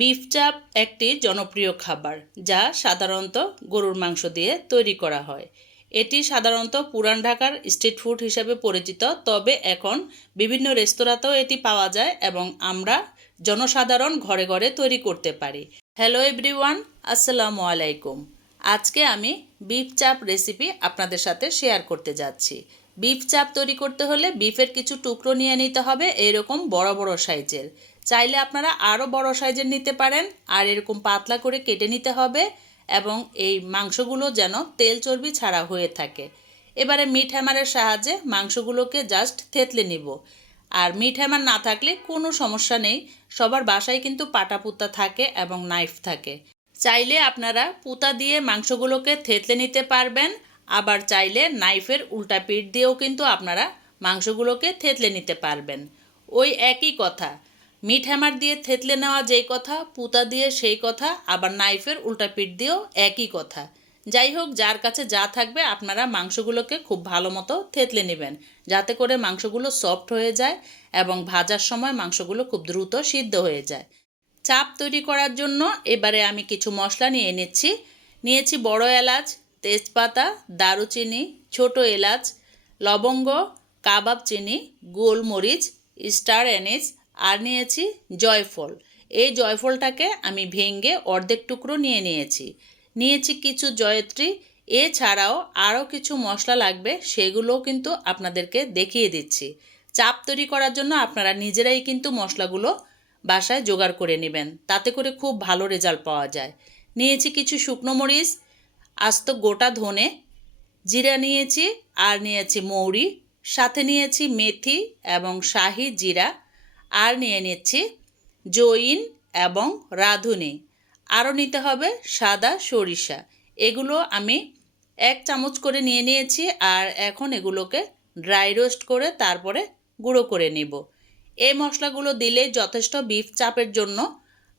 Beef চাপ একটি জনপ্রিয় খাবার যা সাধারণত গরুর মাংস দিয়ে তৈরি করা হয়। এটি সাধারণত পুরান ঢাকার স্ট্রিট ফুড হিসেবে পরিচিত, তবে এখন বিভিন্ন রেস্তোরাঁতেও এটি পাওয়া যায় এবং আমরা জনসাধারণ ঘরে ঘরে তৈরি করতে পারি। হ্যালো এভরিওয়ান, আসসালামু আলাইকুম। আজকে আমি বিফ চাপ রেসিপি আপনাদের সাথে শেয়ার করতে যাচ্ছি। বিফ চাপ তৈরি করতে হলে বিফের কিছু টুকরো নিয়ে নিতে হবে, এরকম বড় বড় সাইজের। চাইলে আপনারা আরও বড় সাইজের নিতে পারেন। আর এরকম পাতলা করে কেটে নিতে হবে এবং এই মাংসগুলো যেন তেল চর্বি ছাড়া হয়ে থাকে। এবারে মিট হ্যামারের সাহায্যে মাংসগুলোকে জাস্ট থেতলে নিব। আর মিট হ্যামার না থাকলে কোনো সমস্যা নেই, সবার বাসায় কিন্তু পাটা পুতা থাকে এবং নাইফ থাকে। চাইলে আপনারা পুতা দিয়ে মাংসগুলোকে থেতলে নিতে পারবেন, আবার চাইলে নাইফের উল্টা পিঠ দিয়েও কিন্তু আপনারা মাংসগুলোকে থেতলে নিতে পারবেন। ওই একই কথা, মিট হ্যামার দিয়ে থেতলে নেওয়া যেই কথা, পুতা দিয়ে সেই কথা, আবার নাইফের উল্টা পিঠ দিয়েও একই কথা। যাই হোক, যার কাছে যা থাকবে আপনারা মাংসগুলোকে খুব ভালো মতো থেতলে নেবেন, যাতে করে মাংসগুলো সফট হয়ে যায় এবং ভাজার সময় মাংসগুলো খুব দ্রুত সিদ্ধ হয়ে যায়। চাপ তৈরি করার জন্য এবারে আমি কিছু মশলা নিয়েছি বড় এলাচ, তেজপাতা, দারুচিনি, ছোট এলাচ, লবঙ্গ, কাবাব চিনি, গোলমরিচ, স্টার অ্যানিস, আর নিয়েছি জয়ফল। এই জয়ফলটাকে আমি ভেঙে অর্ধেক টুকরো নিয়েছি কিছু জয়ত্রী। এছাড়াও আরও কিছু মশলা লাগবে, সেগুলোও কিন্তু আপনাদেরকে দেখিয়ে দিচ্ছি। চাপ তৈরি করার জন্য আপনারা নিজেরাই কিন্তু মশলাগুলো বাসায় জোগাড় করে নেবেন, তাতে করে খুব ভালো রেজাল্ট পাওয়া যায়। নিয়েছি কিছু শুকনো মরিচ, আস্ত গোটা ধনে, জিরা নিয়েছি, আর নিয়েছি মৌরি, সাথে নিয়েছি মেথি এবং শাহি জিরা, আর নিয়ে নিচ্ছি জয়িন এবং রাঁধুনি। আরও নিতে হবে সাদা সরিষা। এগুলো আমি 1 চামচ করে নিয়েছি, আর এখন এগুলোকে ড্রাই রোস্ট করে তারপরে গুঁড়ো করে নিব। এই মশলাগুলো দিলেই যথেষ্ট বিফ চাপের জন্য।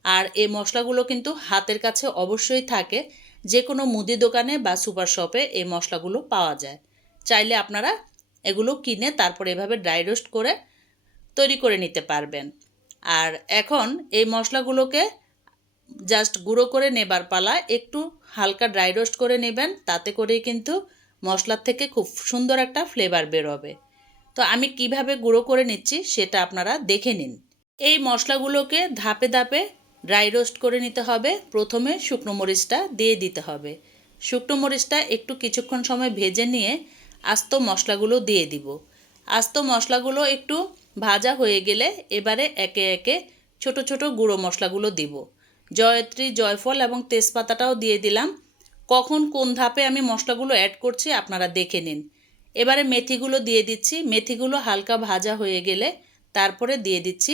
আর এই মশলাগুলো কিন্তু হাতের কাছে অবশ্যই থাকে, যে কোনো মুদি দোকানে বা সুপার শপে এই মশলাগুলো পাওয়া যায়। চাইলে আপনারা এগুলো কিনে তারপরে এভাবে ড্রাই রোস্ট করে তৈরি করে নিতে পারবেন। আর এখন এই মশলাগুলোকে জাস্ট গুঁড়ো করে নেবার পালা। একটু হালকা ড্রাই রোস্ট করে নেবেন, তাতে করেই কিন্তু মশলার থেকে খুব সুন্দর একটা ফ্লেভার বেরোবে। তো আমি কিভাবে গুঁড়ো করে নিচ্ছি সেটা আপনারা দেখে নিন। এই মশলাগুলোকে ধাপে ধাপে ড্রাই রোস্ট করে নিতে হবে। প্রথমে শুকনো মরিচটা দিয়ে দিতে হবে। শুকনো মরিচটা একটু কিছুক্ষণ সময় ভেজে নিয়ে আস্ত মশলাগুলো দিয়ে দিব। আস্ত মশলাগুলো একটু ভাজা হয়ে গেলে এবারে একে একে ছোট ছোট গুঁড়ো মশলাগুলো দিব। জয়ত্রী, জয়ফল এবং তেজপাতাটাও দিয়ে দিলাম। কখন কোন ধাপে আমি মশলাগুলো অ্যাড করছি আপনারা দেখে নিন। এবারে মেথিগুলো দিয়ে দিচ্ছি। মেথিগুলো হালকা ভাজা হয়ে গেলে তারপরে দিয়ে দিচ্ছি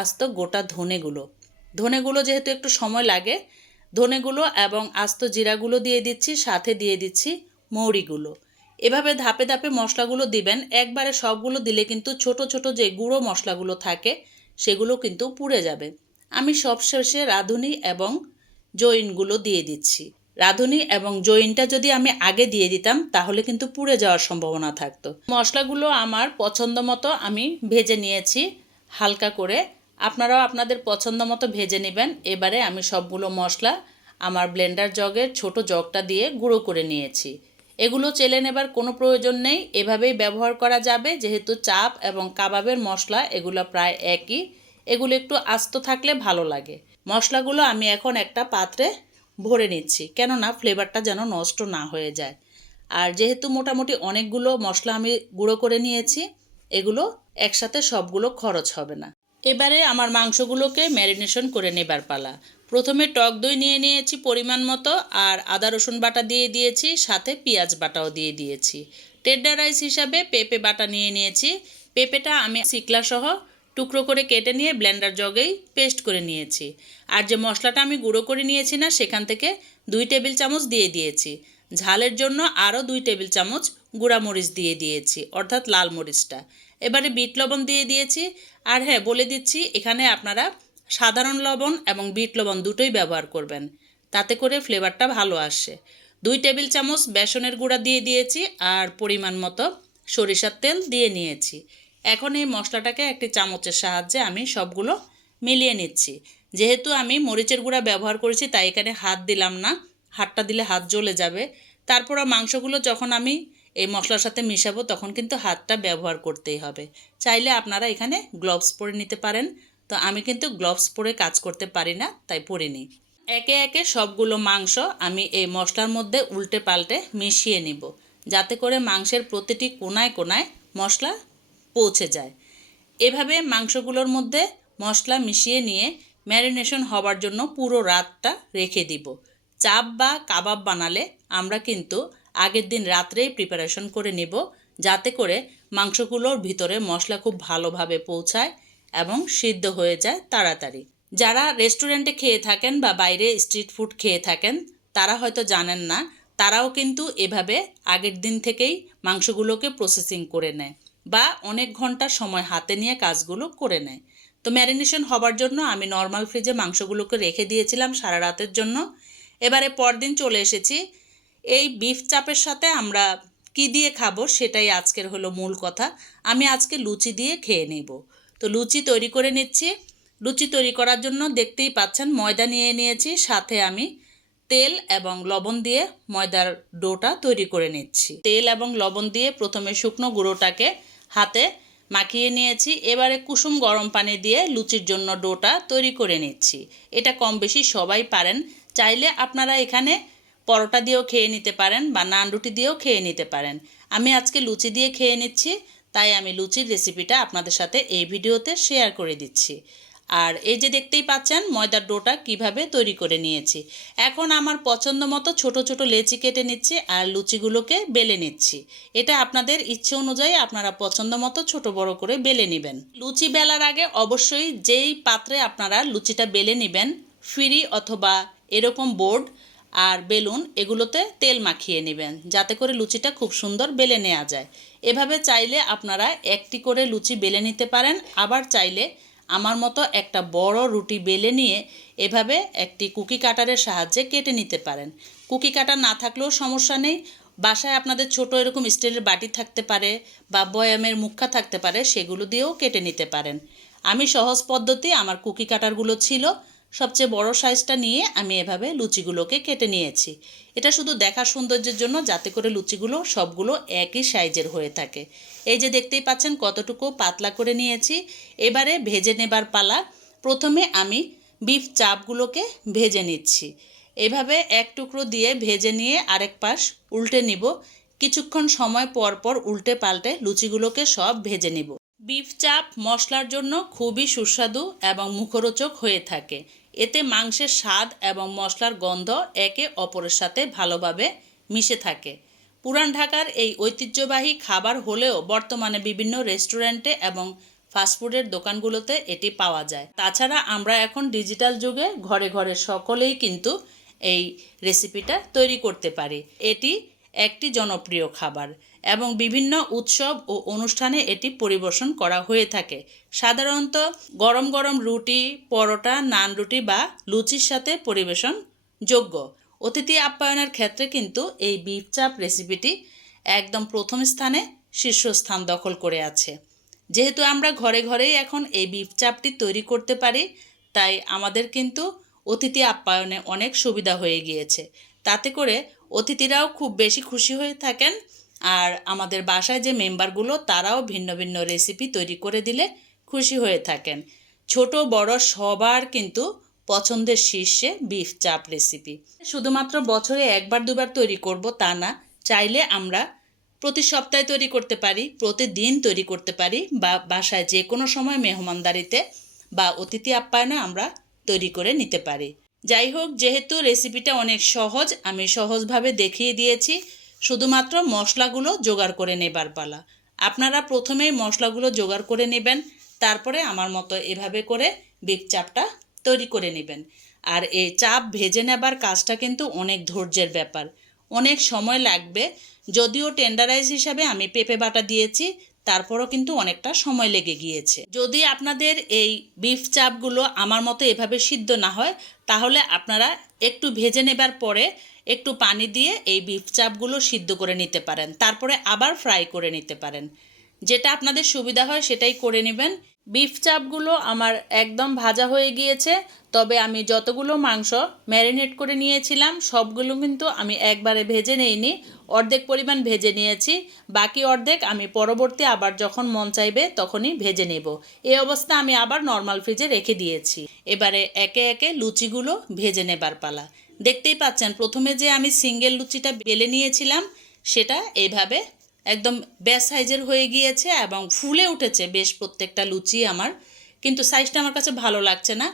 আস্ত গোটা ধনেগুলো যেহেতু একটু সময় লাগে, ধনেগুলো এবং আস্ত জিরাগুলো দিয়ে দিচ্ছি, সাথে দিয়ে দিচ্ছি মৌরিগুলো। এভাবে ধাপে ধাপে মশলাগুলো দিবেন। একবারে সবগুলো দিলে কিন্তু ছোট ছোট যে গুঁড়ো মশলাগুলো থাকে সেগুলো কিন্তু পুড়ে যাবে। আমি সবশেষে রাঁধুনি এবং জয়িনগুলো দিয়ে দিচ্ছি। রাঁধুনি এবং জয়িনটা যদি আমি আগে দিয়ে দিতাম তাহলে কিন্তু পুড়ে যাওয়ার সম্ভাবনা থাকতো। মশলাগুলো আমার পছন্দ মতো আমি ভেজে নিয়েছি হালকা করে। আপনারাও আপনাদের পছন্দ মতো ভেজে নেবেন। এবারে আমি সবগুলো মশলা আমার ব্লেন্ডার জগের ছোট জগটা দিয়ে গুঁড়ো করে নিয়েছি। এগুলো চেলে নেবার কোনো প্রয়োজন নেই, এভাবেই ব্যবহার করা যাবে, যেহেতু চাপ এবং কাবাবের মশলা এগুলো প্রায় একই। এগুলো একটু আস্ত থাকলে ভালো লাগে। মশলাগুলো আমি এখন একটা পাত্রে ভরে নিচ্ছি, কেননা ফ্লেভারটা যেন নষ্ট না হয়ে যায়। আর যেহেতু মোটামুটি অনেকগুলো মশলা আমি গুঁড়ো করে নিয়েছি, এগুলো একসাথে সবগুলো খরচ হবে না। এবারে আমার মাংসগুলোকে ম্যারিনেশন করে নেবার পালা। প্রথমে টক দই নিয়েছি পরিমাণ মতো, আর আদা রসুন বাটা দিয়ে দিয়েছি, সাথে পেঁয়াজ বাটাও দিয়ে দিয়েছি। টেন্ডার রাইস হিসাবে পেঁপে বাটা নিয়েছি। পেঁপেটা আমি সিকলা সহ টুকরো করে কেটে নিয়ে ব্লেন্ডার জগেই পেস্ট করে নিয়েছি। আর যে মশলাটা আমি গুঁড়ো করে নিয়েছি না, সেখান থেকে 2 টেবিল চামচ দিয়ে দিয়েছি। ঝালের জন্য আরও 2 টেবিল চামচ গুঁড়া মরিচ দিয়ে দিয়েছি, অর্থাৎ লাল মরিচটা। এবারে বিট লবণ দিয়ে দিয়েছি। আর হ্যাঁ, বলে দিচ্ছি, এখানে আপনারা সাধারণ লবণ এবং বিট লবণ দুটোই ব্যবহার করবেন, তাতে করে ফ্লেভারটা ভালো আসে। 2 টেবিল চামচ বেসনের গুঁড়া দিয়ে দিয়েছি, আর পরিমাণ মতো সরিষার তেল দিয়ে নিয়েছি। এখন এই মশলাটাকে একটি চামচের সাহায্যে আমি সবগুলো মিলিয়ে নিচ্ছি। যেহেতু আমি মরিচের গুঁড়া ব্যবহার করেছি তাই এখানে হাত দিলাম না, হাতটা দিলে হাত জ্বলে যাবে। তারপর মাংসগুলো যখন আমি এই মশলার সাথে মিশাবো তখন কিন্তু হাতটা ব্যবহার করতেই হবে। চাইলে আপনারা এখানে গ্লোভস পরে নিতে পারেন, তো আমি কিন্তু গ্লোভস পরে কাজ করতে পারি না তাই পরিনি। একে একে সবগুলো মাংস আমি এই মশলার মধ্যে উল্টে পাল্টে মিশিয়ে নিব, যাতে করে মাংসের প্রতিটি কোনায় কোনায় মশলা পৌঁছে যায়। এভাবে মাংসগুলোর মধ্যে মশলা মিশিয়ে নিয়ে ম্যারিনেশন হবার জন্য পুরো রাতটা রেখে দিব। চাপ বা কাবাব বানালে আমরা কিন্তু আগের দিন রাত্রেই প্রিপারেশন করে নিব, যাতে করে মাংসগুলোর ভিতরে মশলা খুব ভালোভাবে পৌঁছায় এবং সিদ্ধ হয়ে যায় তাড়াতাড়ি। যারা রেস্টুরেন্টে খেয়ে থাকেন বা বাইরে স্ট্রিট ফুড খেয়ে থাকেন তারা হয়তো জানেন না, তারাও কিন্তু এভাবে আগের দিন থেকেই মাংসগুলোকে প্রসেসিং করে নেয় বা অনেক ঘন্টা সময় হাতে নিয়ে কাজগুলো করে নেয়। তো ম্যারিনেশন হবার জন্য আমি নর্মাল ফ্রিজে মাংসগুলোকে রেখে দিয়েছিলাম সারা রাতের জন্য। এবারে পরদিন চলে এসেছি। এই বিফ চাপের সাথে আমরা কি দিয়ে খাবো সেটাই আজকের হলো মূল কথা। আমি আজকে লুচি দিয়ে খেয়ে নেব। তো লুচি তৈরি করে নিচ্ছি। লুচি তৈরি করার জন্য দেখতেই পাচ্ছেন ময়দা নিয়ে নিয়েছি, সাথে আমি তেল এবং লবণ দিয়ে ময়দার ডোটা তৈরি করে নিচ্ছি। তেল এবং লবণ দিয়ে প্রথমে শুকনো গুঁড়োটাকে হাতে মাখিয়ে নিয়েছি। এবারে কুসুম গরম পানি দিয়ে লুচির জন্য ডোটা তৈরি করে নিচ্ছি। এটা কম বেশি সবাই পারেন। চাইলে আপনারা এখানে পরোটা দিয়েও খেয়ে নিতে পারেন বা নান রুটি দিয়েও খেয়ে নিতে পারেন। আমি আজকে লুচি দিয়ে খেয়ে নিচ্ছি, তাই আমি লুচির রেসিপিটা আপনাদের সাথে এই ভিডিওতে শেয়ার করে দিচ্ছি। আর এই যে দেখতেই পাচ্ছেন ময়দার ডোটা কিভাবে তৈরি করে নিয়েছি। এখন আমার পছন্দ মতো ছোট ছোট লেচি কেটে নিচ্ছি আর লুচিগুলোকে বেলে নিচ্ছি। এটা আপনাদের ইচ্ছে অনুযায়ী আপনারা পছন্দ মতো ছোট বড় করে বেলে নেবেন। লুচি বেলার আগে অবশ্যই যেই পাত্রে আপনারা লুচিটা বেলে নেবেন, ফিরি অথবা এরকম বোর্ড আর বেলুন এগুলোতে তেল মাখিয়ে নেবেন, যাতে করে লুচিটা খুব সুন্দর বেলে নেওয়া যায়। এভাবে চাইলে আপনারা একটি করে লুচি বেলে নিতে পারেন, আবার চাইলে আমার মতো একটা বড় রুটি বেলে নিয়ে এভাবে একটি কুকি কাটারের সাহায্যে কেটে নিতে পারেন। কুকি কাটার না থাকলেও সমস্যা নেই, বাসায় আপনাদের ছোট এরকম স্টিলের বাটি থাকতে পারে বা বয়ামের মুখা থাকতে পারে, সেগুলো দিয়েও কেটে নিতে পারেন। আমি সহজ পদ্ধতি, আমার কুকি কাটারগুলো ছিল, সবচেয়ে বড় সাইজটা নিয়ে আমি এভাবে লুচিগুলোকে কেটে নিয়েছি। এটা শুধু দেখার সৌন্দর্যের জন্য, যাতে করে লুচিগুলো সবগুলো একই সাইজের হয়ে থাকে। এই যে দেখতেই পাচ্ছেন কতটুকু পাতলা করে নিয়েছি। এবারে ভেজে নেবার পালা। প্রথমে আমি বিফ চাপগুলোকে ভেজে নিচ্ছি। এভাবে এক টুকরো দিয়ে ভেজে নিয়ে আরেক পাশ উল্টে নিব। কিছুক্ষণ সময় পর পর উল্টে পাল্টে লুচিগুলোকে সব ভেজে নিব। বিফ চাপ মশলার জন্য খুবই সুস্বাদু এবং মুখরোচক হয়ে থাকে। এতে মাংসের স্বাদ এবং মশলার গন্ধ একে অপরের সাথে ভালোভাবে মিশে থাকে। পুরান ঢাকার এই ঐতিহ্যবাহী খাবার হলেও বর্তমানে বিভিন্ন রেস্টুরেন্টে এবং ফাস্টফুডের দোকানগুলোতে এটি পাওয়া যায়। তাছাড়া আমরা এখন ডিজিটাল যুগে ঘরে ঘরে সকলেই কিন্তু এই রেসিপিটা তৈরি করতে পারি। এটি একটি জনপ্রিয় খাবার এবং বিভিন্ন উৎসব ও অনুষ্ঠানে এটি পরিবেশন করা হয়ে থাকে। সাধারণত গরম গরম রুটি, পরোটা, নান রুটি বা লুচির সাথে পরিবেশন যোগ্য। অতিথি আপ্যায়নের ক্ষেত্রে কিন্তু এই বিফ চাপ রেসিপিটি একদম প্রথম স্থানে শীর্ষস্থান দখল করে আছে। যেহেতু আমরা ঘরে ঘরেই এখন এই বিফ চাপটি তৈরি করতে পারি, তাই আমাদের কিন্তু অতিথি আপ্যায়নে অনেক সুবিধা হয়ে গিয়েছে। তাতে করে অতিথিরাও খুব বেশি খুশি হয়ে থাকেন, আর আমাদের বাসায় যে মেম্বারগুলো তারাও ভিন্ন ভিন্ন রেসিপি তৈরি করে দিলে খুশি হয়ে থাকেন। ছোট বড় সবার কিন্তু পছন্দের শীর্ষে বিফ চাপ রেসিপি। শুধুমাত্র বছরে একবার দুবার তৈরি করব তা না, চাইলে আমরা প্রতি সপ্তাহে তৈরি করতে পারি, প্রতিদিন তৈরি করতে পারি, বা বাসায় যে কোনো সময় মেহমানদারিতে বা অতিথি আপ্যায়নে আমরা তৈরি করে নিতে পারি। যাই হোক, যেহেতু রেসিপিটা অনেক সহজ, আমি সহজভাবে দেখিয়ে দিয়েছি। শুধুমাত্র মশলাগুলো জোগাড় করে নেবার পালা। আপনারা প্রথমেই মশলাগুলো জোগাড় করে নেবেন, তারপরে আমার মতো এভাবে করে বিফ চাপটা তৈরি করে নেবেন। আর এই চাপ ভেজে নেবার কাজটা কিন্তু অনেক ধৈর্যের ব্যাপার, অনেক সময় লাগবে। যদিও টেন্ডারাইজ হিসাবে আমি পেঁপে বাটা দিয়েছি, তারপরও কিন্তু অনেকটা সময় লেগে গিয়েছে। যদি আপনাদের এই বিফ চাপগুলো আমার মতো এভাবে সিদ্ধ না হয়, তাহলে আপনারা একটু ভেজে নেবার পরে একটু পানি দিয়ে এই বিফ চাপগুলো সিদ্ধ করে নিতে পারেন, তারপরে আবার ফ্রাই করে নিতে পারেন। যেটা আপনাদের সুবিধা হয় সেটাই করে নেবেন। বিফ চাপগুলো আমার একদম ভাজা হয়ে গিয়েছে, তবে আমি যতগুলো মাংস ম্যারিনেট করে নিয়েছিলাম সবগুলো কিন্তু আমি একবারে ভেজে নেইনি, অর্ধেক পরিমাণ ভেজে নিয়েছি। বাকি অর্ধেক আমি পরবর্তী আবার যখন মন চাইবে তখনই ভেজে নেব। এই অবস্থা আমি আবার নর্মাল ফ্রিজে রেখে দিয়েছি। এবারে একে একে লুচিগুলো ভেজে নেবার পালা। দেখতেই পাচ্ছেন প্রথমে যে আমি সিঙ্গেল লুচিটা বেলে নিয়েছিলাম সেটা এইভাবে একদম বেশ সাইজের হয়ে গিয়েছে এবং ফুলে উঠেছে বেশ প্রত্যেকটা লুচি আমার, কিন্তু সাইজটা আমার কাছে ভালো লাগছে না।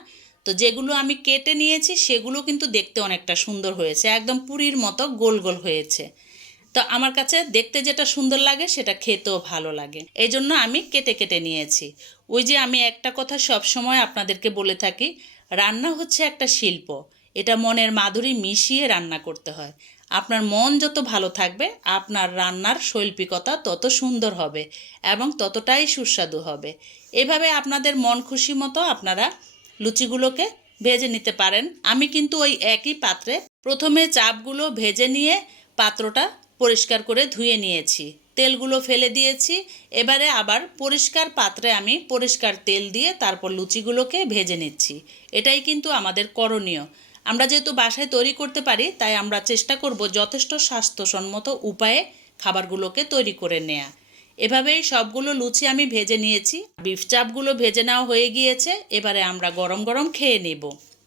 তো যেগুলো আমি কেটে নিয়েছি সেগুলো কিন্তু দেখতে অনেকটা সুন্দর হয়েছে, একদম পুরীর মতো গোল গোল হয়েছে। তো আমার কাছে দেখতে যেটা সুন্দর লাগে সেটা খেতেও ভালো লাগে, এই জন্য আমি কেটে কেটে নিয়েছি। ওই যে আমি একটা কথা সব সময় আপনাদেরকে বলে থাকি, রান্না হচ্ছে একটা শিল্প, এটা মনের মাধুরী মিশিয়ে রান্না করতে হয়। আপনার মন যত ভালো থাকবে আপনার রান্নার শৈল্পিকতা তত সুন্দর হবে এবং ততটাই সুস্বাদু হবে। এভাবে আপনাদের মন খুশি মতো আপনারা লুচিগুলোকে ভেজে নিতে পারেন। আমি কিন্তু ওই একই পাত্রে প্রথমে চাপগুলো ভেজে নিয়ে পাত্রটা পরিষ্কার করে ধুয়ে নিয়েছি, তেলগুলো ফেলে দিয়েছি। এবারে আবার পরিষ্কার পাত্রে আমি পরিষ্কার তেল দিয়ে তারপর লুচিগুলোকে ভেজে নিচ্ছি। এটাই কিন্তু আমাদের করণীয়। আমরা যেহেতু বাসায় তৈরি করতে পারি তাই আমরা চেষ্টা করব যথেষ্ট স্বাস্থ্যসম্মত উপায়ে খাবারগুলোকে তৈরি করে নেয়া। এভাবেই সবগুলো লুচি আমি ভেজে নিয়েছি, বিফ চাপগুলো ভেজে নেওয়া হয়ে গিয়েছে। এবারে আমরা গরম গরম খেয়ে নেব।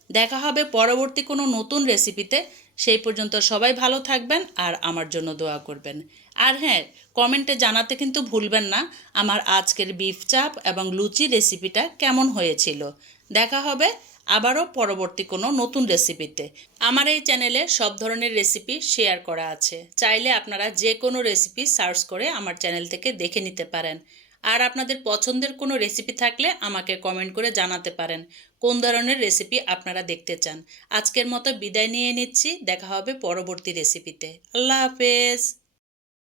দেখা হবে পরবর্তী কোনো নতুন রেসিপিতে। সেই পর্যন্ত সবাই ভালো থাকবেন আর আমার জন্য দোয়া করবেন। আর হ্যাঁ, কমেন্টে জানাতে কিন্তু ভুলবেন না আমার আজকের বিফ চাপ এবং লুচি রেসিপিটা কেমন হয়েছিল। দেখা হবে আবারও পরবর্তী কোনো নতুন রেসিপিতে। আমার এই চ্যানেলে সব ধরনের রেসিপি শেয়ার করা আছে, চাইলে আপনারা যে কোনো রেসিপি সার্চ করে আমার চ্যানেল থেকে দেখে নিতে পারেন। আর আপনাদের পছন্দের কোনো রেসিপি থাকলে আমাকে কমেন্ট করে জানাতে পারেন কোন ধরনের রেসিপি আপনারা দেখতে চান। আজকের মতো বিদায় নিয়ে নিচ্ছি, দেখা হবে পরবর্তী রেসিপিতে। আল্লাহ হাফেজ।